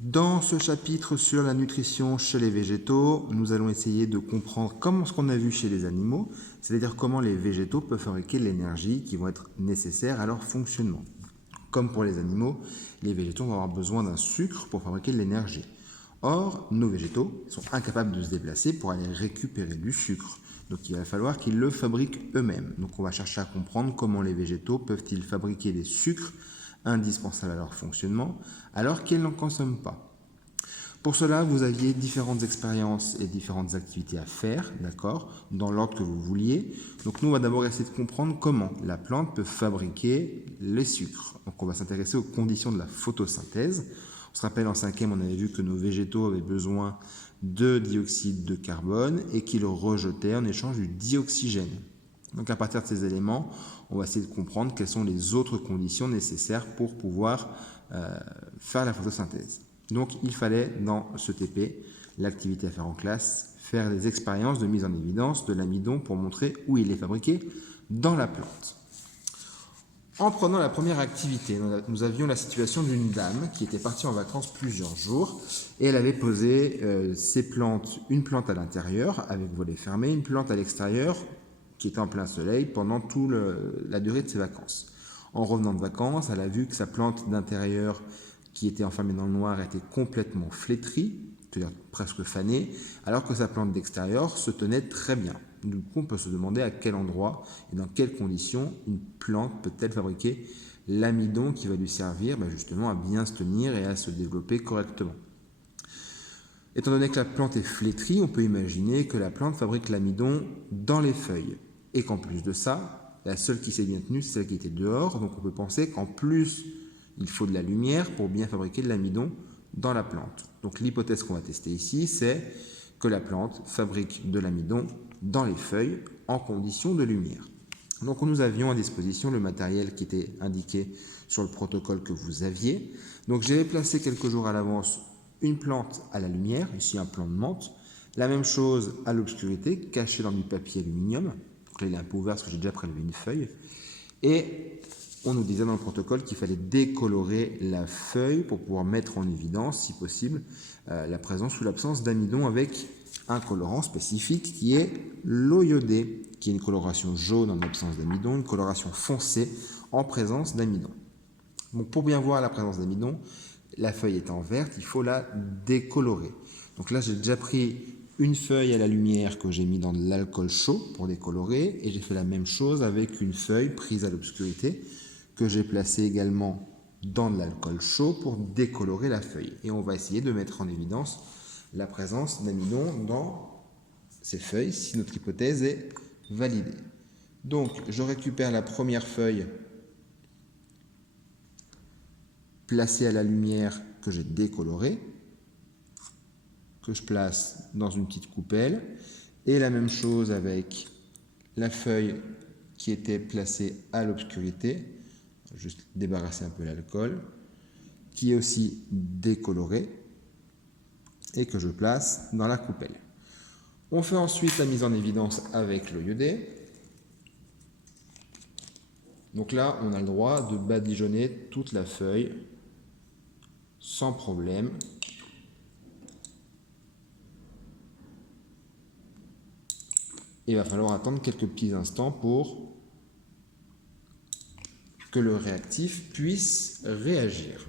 Dans ce chapitre sur la nutrition chez les végétaux, nous allons essayer de comprendre comment ce qu'on a vu chez les animaux, c'est-à-dire comment les végétaux peuvent fabriquer l'énergie qui va être nécessaire à leur fonctionnement. Comme pour les animaux, les végétaux vont avoir besoin d'un sucre pour fabriquer de l'énergie. Or, nos végétaux sont incapables de se déplacer pour aller récupérer du sucre. Donc il va falloir qu'ils le fabriquent eux-mêmes. Donc on va chercher à comprendre comment les végétaux peuvent-ils fabriquer des sucres indispensables à leur fonctionnement alors qu'ils n'en consomment pas. Pour cela, vous aviez différentes expériences et différentes activités à faire, d'accord, dans l'ordre que vous vouliez. Donc nous, on va d'abord essayer de comprendre comment la plante peut fabriquer les sucres. Donc on va s'intéresser aux conditions de la photosynthèse. On se rappelle, en cinquième, on avait vu que nos végétaux avaient besoin de dioxyde de carbone et qu'ils le rejetaient en échange du dioxygène. Donc à partir de ces éléments, on va essayer de comprendre quelles sont les autres conditions nécessaires pour pouvoir faire la photosynthèse. Donc il fallait dans ce TP, l'activité à faire en classe, faire des expériences de mise en évidence de l'amidon pour montrer où il est fabriqué dans la plante. En prenant la première activité, nous avions la situation d'une dame qui était partie en vacances plusieurs jours et elle avait posé une plante à l'intérieur avec volet fermé, une plante à l'extérieur qui était en plein soleil pendant toute la durée de ses vacances. En revenant de vacances, elle a vu que sa plante d'intérieur qui était enfermée dans le noir était complètement flétrie, c'est-à-dire presque fanée, alors que sa plante d'extérieur se tenait très bien. Du coup, on peut se demander à quel endroit et dans quelles conditions une plante peut-elle fabriquer l'amidon qui va lui servir justement à bien se tenir et à se développer correctement. Étant donné que la plante est flétrie, on peut imaginer que la plante fabrique l'amidon dans les feuilles. Et qu'en plus de ça, la seule qui s'est bien tenue, c'est celle qui était dehors. Donc on peut penser qu'en plus, il faut de la lumière pour bien fabriquer de l'amidon dans la plante. Donc l'hypothèse qu'on va tester ici, c'est que la plante fabrique de l'amidon dans les feuilles en conditions de lumière. Donc nous avions à disposition le matériel qui était indiqué sur le protocole que vous aviez. Donc j'ai placé quelques jours à l'avance une plante à la lumière, ici un plant de menthe. La même chose à l'obscurité, caché dans du papier aluminium. Donc là il est un peu ouvert parce que j'ai déjà prélevé une feuille. Et on nous disait dans le protocole qu'il fallait décolorer la feuille pour pouvoir mettre en évidence, si possible, la présence ou l'absence d'amidon avec un colorant spécifique qui est l'eau iodée, qui est une coloration jaune en absence d'amidon, une coloration foncée en présence d'amidon. Donc pour bien voir la présence d'amidon, la feuille étant verte, il faut la décolorer. Donc là, j'ai déjà pris une feuille à la lumière que j'ai mis dans de l'alcool chaud pour décolorer, et j'ai fait la même chose avec une feuille prise à l'obscurité que j'ai placée également dans de l'alcool chaud pour décolorer la feuille. Et on va essayer de mettre en évidence la présence d'amidon dans ces feuilles si notre hypothèse est validée. Donc, je récupère la première feuille placée à la lumière que j'ai décolorée, que je place dans une petite coupelle, et la même chose avec la feuille qui était placée à l'obscurité, juste débarrasser un peu l'alcool, qui est aussi décolorée, et que je place dans la coupelle. On fait ensuite la mise en évidence avec l'eau iodée. Donc là, on a le droit de badigeonner toute la feuille sans problème. Il va falloir attendre quelques petits instants pour que le réactif puisse réagir.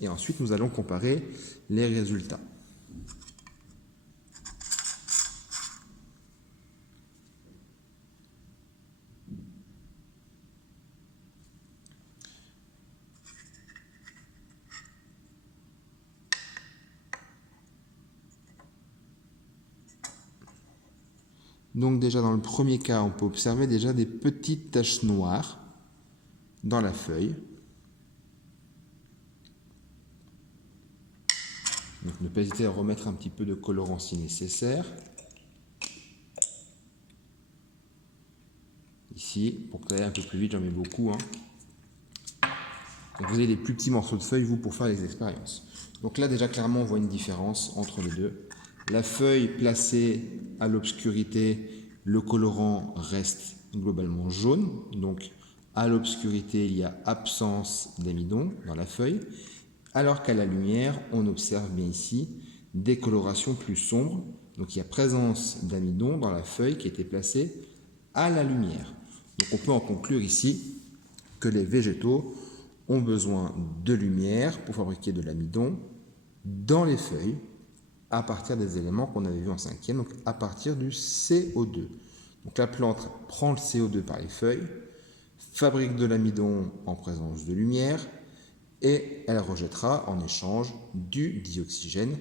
Et ensuite, nous allons comparer les résultats. Donc déjà dans le premier cas, on peut observer déjà des petites taches noires dans la feuille. Donc ne pas hésiter à remettre un petit peu de colorant si nécessaire. Ici, pour que ça aille un peu plus vite, j'en mets beaucoup. Donc vous avez des plus petits morceaux de feuilles, vous, pour faire les expériences. Donc là, déjà, clairement, on voit une différence entre les deux. La feuille placée à l'obscurité, le colorant reste globalement jaune. Donc, à l'obscurité, il y a absence d'amidon dans la feuille. alors qu'à la lumière, on observe bien ici des colorations plus sombres. Donc il y a présence d'amidon dans la feuille qui a été placée à la lumière. Donc on peut en conclure ici que les végétaux ont besoin de lumière pour fabriquer de l'amidon dans les feuilles à partir des éléments qu'on avait vus en cinquième, donc à partir du CO2. Donc la plante prend le CO2 par les feuilles, fabrique de l'amidon en présence de lumière et elle rejettera en échange du dioxygène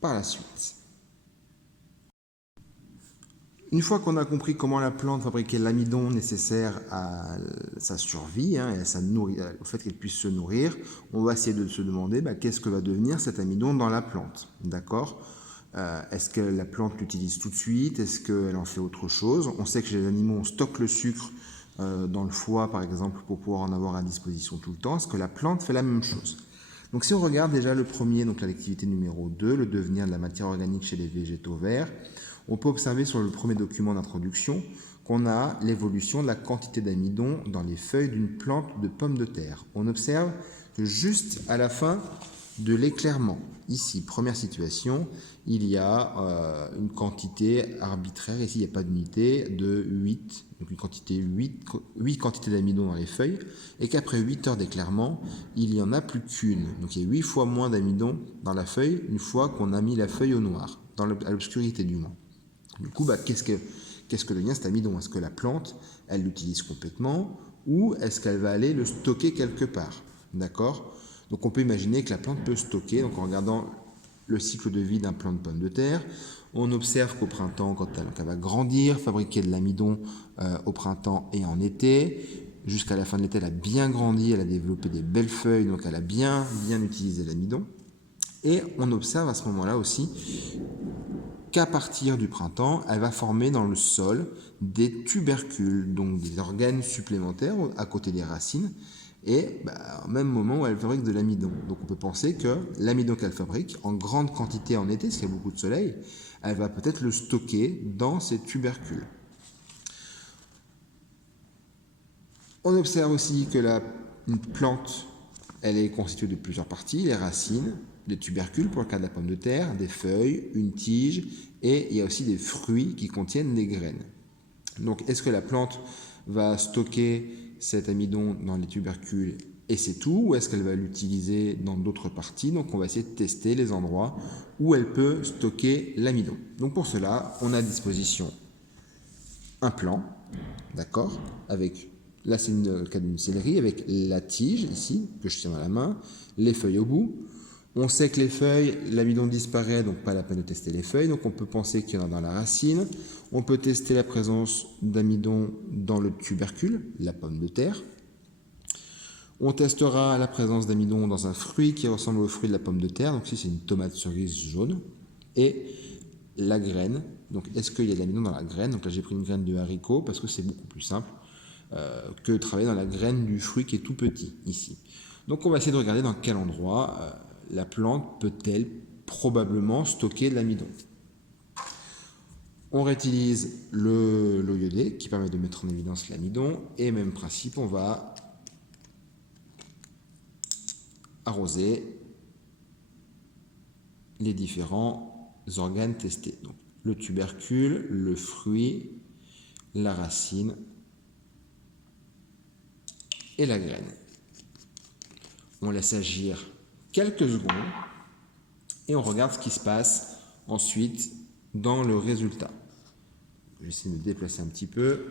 par la suite. Une fois qu'on a compris comment la plante fabriquait l'amidon nécessaire à sa survie, et au fait qu'elle puisse se nourrir, on va essayer de se demander qu'est-ce que va devenir cet amidon dans la plante. D'accord ? Est-ce que la plante l'utilise tout de suite? Est-ce qu'elle en fait autre chose? On sait que chez les animaux, on stocke le sucre dans le foie, par exemple, pour pouvoir en avoir à disposition tout le temps. Est-ce que la plante fait la même chose? Donc si on regarde déjà le premier, donc l'activité numéro 2, le devenir de la matière organique chez les végétaux verts, on peut observer sur le premier document d'introduction qu'on a l'évolution de la quantité d'amidon dans les feuilles d'une plante de pommes de terre. On observe que juste à la fin de l'éclairement, ici, première situation, il y a une quantité arbitraire, ici il n'y a pas d'unité, de 8, donc une quantité 8 quantités d'amidon dans les feuilles, et qu'après 8 heures d'éclairement, il n'y en a plus qu'une. Donc il y a 8 fois moins d'amidon dans la feuille une fois qu'on a mis la feuille au noir, à l'obscurité du moins. Du coup, qu'est-ce que devient cet amidon? Est-ce que la plante, elle l'utilise complètement ou est-ce qu'elle va aller le stocker quelque part? D'accord? Donc on peut imaginer que la plante peut stocker, donc en regardant le cycle de vie d'un plant de pommes de terre, on observe qu'au printemps, quand elle va grandir, fabriquer de l'amidon au printemps et en été, jusqu'à la fin de l'été, elle a bien grandi, elle a développé des belles feuilles, donc elle a bien utilisé l'amidon. Et on observe à ce moment-là aussi qu'à partir du printemps, elle va former dans le sol des tubercules, donc des organes supplémentaires à côté des racines, et au même moment où elle fabrique de l'amidon. Donc on peut penser que l'amidon qu'elle fabrique, en grande quantité en été, parce qu'il y a beaucoup de soleil, elle va peut-être le stocker dans ces tubercules. On observe aussi que une plante, elle est constituée de plusieurs parties, les racines, des tubercules pour le cas de la pomme de terre, des feuilles, une tige, et il y a aussi des fruits qui contiennent des graines. Donc est-ce que la plante va stocker cet amidon dans les tubercules et c'est tout, ou est-ce qu'elle va l'utiliser dans d'autres parties? Donc on va essayer de tester les endroits où elle peut stocker l'amidon. Donc pour cela, on a à disposition un plant, d'accord, avec, là c'est le cas d'une céleri, avec la tige ici, que je tiens dans la main, les feuilles au bout. On sait que les feuilles, l'amidon disparaît, donc pas la peine de tester les feuilles, donc on peut penser qu'il y en a dans la racine. On peut tester la présence d'amidon dans le tubercule, la pomme de terre. On testera la présence d'amidon dans un fruit qui ressemble au fruit de la pomme de terre, donc ici c'est une tomate cerise jaune. Et la graine, donc est-ce qu'il y a de l'amidon dans la graine? Donc là j'ai pris une graine de haricot parce que c'est beaucoup plus simple que de travailler dans la graine du fruit qui est tout petit ici. Donc on va essayer de regarder dans quel endroit la plante peut-elle probablement stocker de l'amidon. On réutilise l'eau iodée qui permet de mettre en évidence l'amidon et même principe, on va arroser les différents organes testés. Donc, le tubercule, le fruit, la racine et la graine. On laisse agir quelques secondes et on regarde ce qui se passe ensuite dans le résultat. Je vais essayer de me déplacer un petit peu.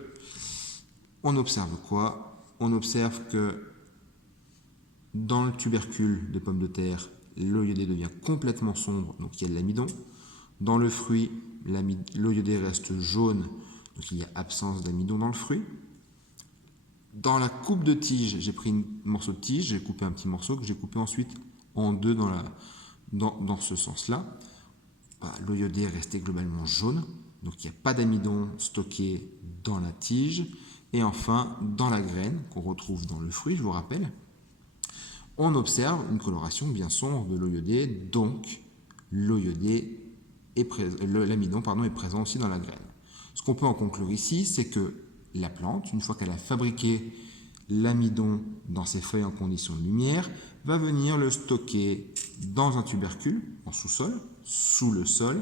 On observe quoi? On observe que dans le tubercule de pommes de terre, l'eau iodée devient complètement sombre, donc il y a de l'amidon. Dans le fruit, l'eau iodée reste jaune, donc il y a absence d'amidon dans le fruit. Dans la coupe de tige, j'ai pris un morceau de tige, j'ai coupé un petit morceau que j'ai coupé ensuite en deux dans ce sens-là. L'eau iodée est restée globalement jaune, donc il n'y a pas d'amidon stocké dans la tige. Et enfin, dans la graine qu'on retrouve dans le fruit, je vous rappelle, on observe une coloration bien sombre de l'eau iodée, donc l'eau iodée l'amidon est présent aussi dans la graine. Ce qu'on peut en conclure ici, c'est que la plante, une fois qu'elle a fabriqué l'amidon dans ses feuilles en conditions de lumière, va venir le stocker dans un tubercule, en sous-sol, sous le sol,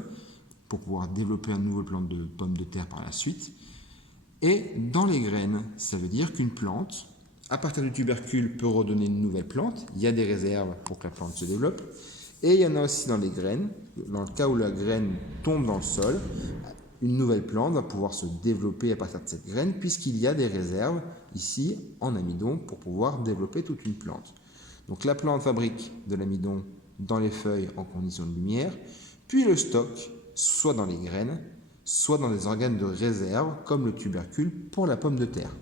pour pouvoir développer un nouveau plant de pommes de terre par la suite. Et dans les graines, ça veut dire qu'une plante, à partir du tubercule, peut redonner une nouvelle plante. Il y a des réserves pour que la plante se développe. Et il y en a aussi dans les graines. Dans le cas où la graine tombe dans le sol, une nouvelle plante va pouvoir se développer à partir de cette graine, puisqu'il y a des réserves ici en amidon pour pouvoir développer toute une plante. Donc la plante fabrique de l'amidon dans les feuilles en conditions de lumière, puis le stocke soit dans les graines, soit dans des organes de réserve, comme le tubercule pour la pomme de terre.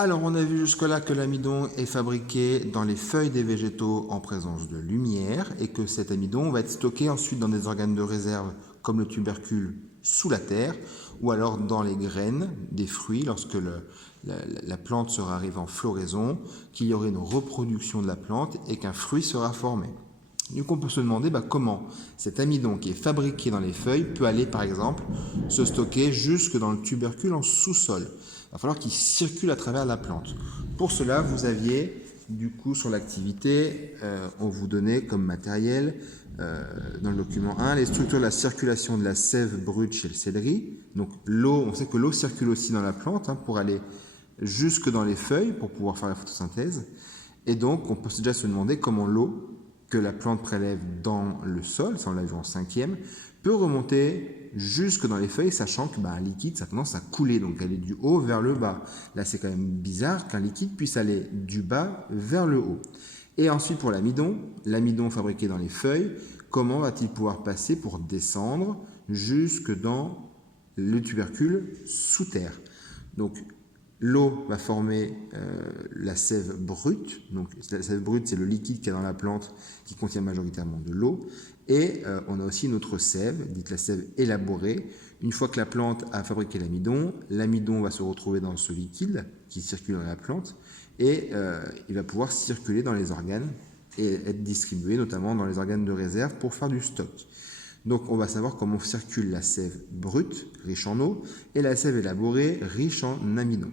Alors, on a vu jusque-là que l'amidon est fabriqué dans les feuilles des végétaux en présence de lumière et que cet amidon va être stocké ensuite dans des organes de réserve comme le tubercule sous la terre ou alors dans les graines des fruits lorsque la plante sera arrivée en floraison, qu'il y aurait une reproduction de la plante et qu'un fruit sera formé. Donc on peut se demander comment cet amidon qui est fabriqué dans les feuilles peut aller par exemple se stocker jusque dans le tubercule en sous-sol. Il va falloir qu'il circule à travers la plante. Pour cela, vous aviez du coup sur l'activité, on vous donnait comme matériel dans le document 1 les structures de la circulation de la sève brute chez le céleri. Donc l'eau, on sait que l'eau circule aussi dans la plante pour aller jusque dans les feuilles pour pouvoir faire la photosynthèse. Et donc on peut déjà se demander comment l'eau que la plante prélève dans le sol, ça on l'a vu en 5e, peut remonter jusque dans les feuilles, sachant que un liquide, ça a tendance à couler, donc aller du haut vers le bas. Là, c'est quand même bizarre qu'un liquide puisse aller du bas vers le haut. Et ensuite, pour l'amidon fabriqué dans les feuilles, comment va-t-il pouvoir passer pour descendre jusque dans le tubercule sous terre? Donc, l'eau va former la sève brute. Donc, la sève brute, c'est le liquide qu'il y a dans la plante qui contient majoritairement de l'eau. Et on a aussi une autre sève, dite la sève élaborée. Une fois que la plante a fabriqué l'amidon va se retrouver dans ce liquide qui circule dans la plante et il va pouvoir circuler dans les organes et être distribué notamment dans les organes de réserve pour faire du stock. Donc on va savoir comment circule la sève brute, riche en eau, et la sève élaborée, riche en amidon.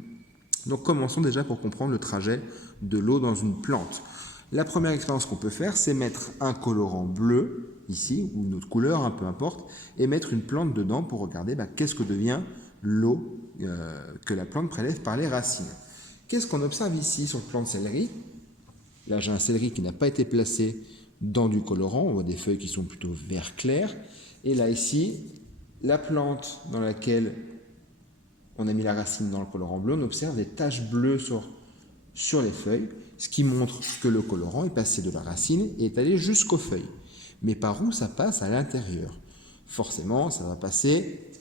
Donc commençons déjà pour comprendre le trajet de l'eau dans une plante. La première expérience qu'on peut faire, c'est mettre un colorant bleu, ici, ou une autre couleur, peu importe, et mettre une plante dedans pour regarder qu'est-ce que devient l'eau que la plante prélève par les racines. Qu'est-ce qu'on observe ici sur le plant de céleri? Là, j'ai un céleri qui n'a pas été placé dans du colorant, on voit des feuilles qui sont plutôt vert clair. Et là, ici, la plante dans laquelle on a mis la racine dans le colorant bleu, on observe des taches bleues sur les feuilles, ce qui montre que le colorant est passé de la racine et est allé jusqu'aux feuilles. Mais par où ça passe? À l'intérieur. Forcément, ça va passer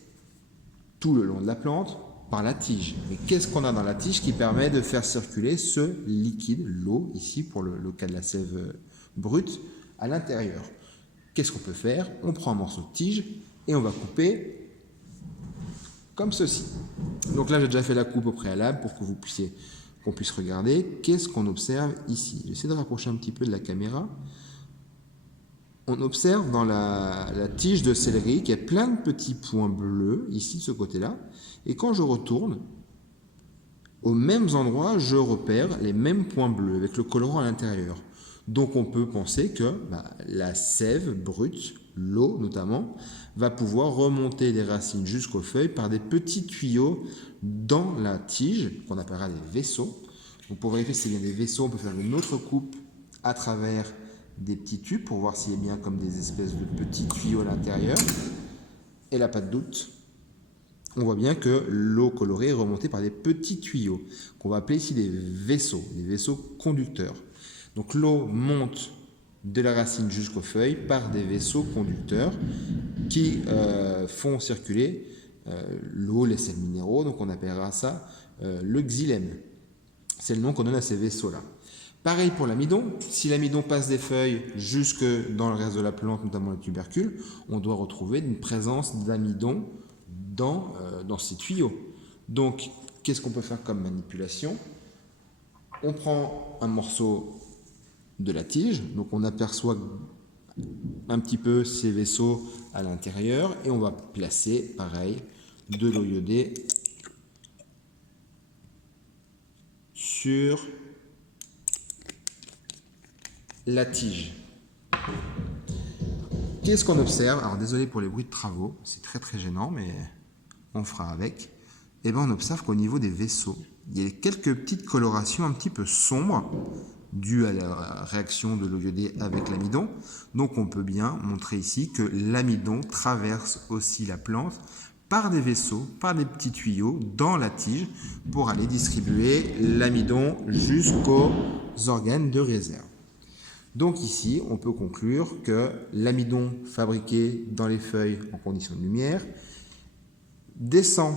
tout le long de la plante par la tige. Mais qu'est-ce qu'on a dans la tige qui permet de faire circuler ce liquide, l'eau, ici pour le cas de la sève brute, à l'intérieur? Qu'est-ce qu'on peut faire? On prend un morceau de tige et on va couper comme ceci. Donc là, j'ai déjà fait la coupe au préalable pour que qu'on puisse regarder qu'est-ce qu'on observe ici. J'essaie de rapprocher un petit peu de la caméra. On observe dans la tige de céleri qu'il y a plein de petits points bleus ici de ce côté-là. Et quand je retourne, aux mêmes endroits, je repère les mêmes points bleus avec le colorant à l'intérieur. Donc on peut penser que la sève brute, l'eau notamment, va pouvoir remonter des racines jusqu'aux feuilles par des petits tuyaux dans la tige, qu'on appellera des vaisseaux. Donc pour vérifier si c'est bien des vaisseaux, on peut faire une autre coupe à travers des petits tubes pour voir s'il y a bien comme des espèces de petits tuyaux à l'intérieur. Et là, pas de doute, on voit bien que l'eau colorée est remontée par des petits tuyaux, qu'on va appeler ici des vaisseaux conducteurs. Donc l'eau monte de la racine jusqu'aux feuilles par des vaisseaux conducteurs qui font circuler l'eau, les sels minéraux, donc on appellera ça le xylème. C'est le nom qu'on donne à ces vaisseaux-là. Pareil pour l'amidon, si l'amidon passe des feuilles jusque dans le reste de la plante, notamment le tubercule, on doit retrouver une présence d'amidon dans ces tuyaux. Donc, qu'est-ce qu'on peut faire comme manipulation? On prend un morceau de la tige, donc on aperçoit un petit peu ces vaisseaux à l'intérieur et on va placer, pareil, de l'eau iodée sur la tige. Qu'est-ce qu'on observe? Alors désolé pour les bruits de travaux, c'est très gênant, mais on fera avec. Et bien on observe qu'au niveau des vaisseaux, il y a quelques petites colorations un petit peu sombres dues à la réaction de l'eau iodée avec l'amidon. Donc on peut bien montrer ici que l'amidon traverse aussi la plante par des vaisseaux, par des petits tuyaux dans la tige pour aller distribuer l'amidon jusqu'aux organes de réserve. Donc ici, on peut conclure que l'amidon fabriqué dans les feuilles en conditions de lumière descend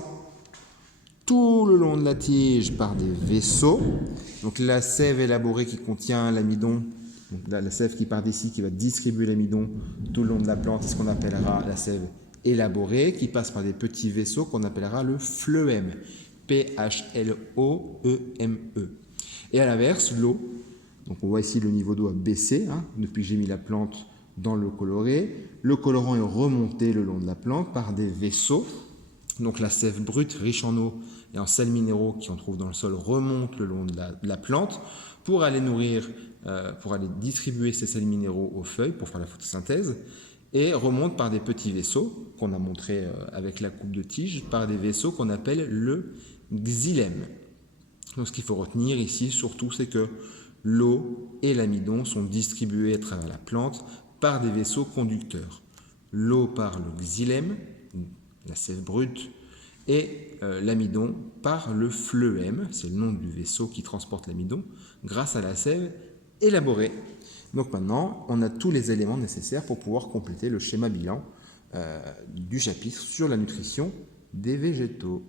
tout le long de la tige par des vaisseaux. Donc la sève élaborée qui contient l'amidon, la sève qui part d'ici, qui va distribuer l'amidon tout le long de la plante, c'est ce qu'on appellera la sève élaborée, qui passe par des petits vaisseaux qu'on appellera le phloème, P-H-L-O-E-M-E. Et à l'inverse, l'eau, donc on voit ici le niveau d'eau a baissé, depuis que j'ai mis la plante dans l'eau colorée. Le colorant est remonté le long de la plante par des vaisseaux. Donc la sève brute, riche en eau et en sels minéraux qui on trouve dans le sol, remonte le long de la plante pour aller nourrir, pour aller distribuer ces sels minéraux aux feuilles pour faire la photosynthèse, et remonte par des petits vaisseaux qu'on a montré avec la coupe de tige, par des vaisseaux qu'on appelle le xylème. Donc ce qu'il faut retenir ici surtout, c'est que l'eau et l'amidon sont distribués à travers la plante par des vaisseaux conducteurs. L'eau par le xylème, la sève brute, et l'amidon par le phloème, c'est le nom du vaisseau qui transporte l'amidon, grâce à la sève élaborée. Donc maintenant, on a tous les éléments nécessaires pour pouvoir compléter le schéma bilan du chapitre sur la nutrition des végétaux.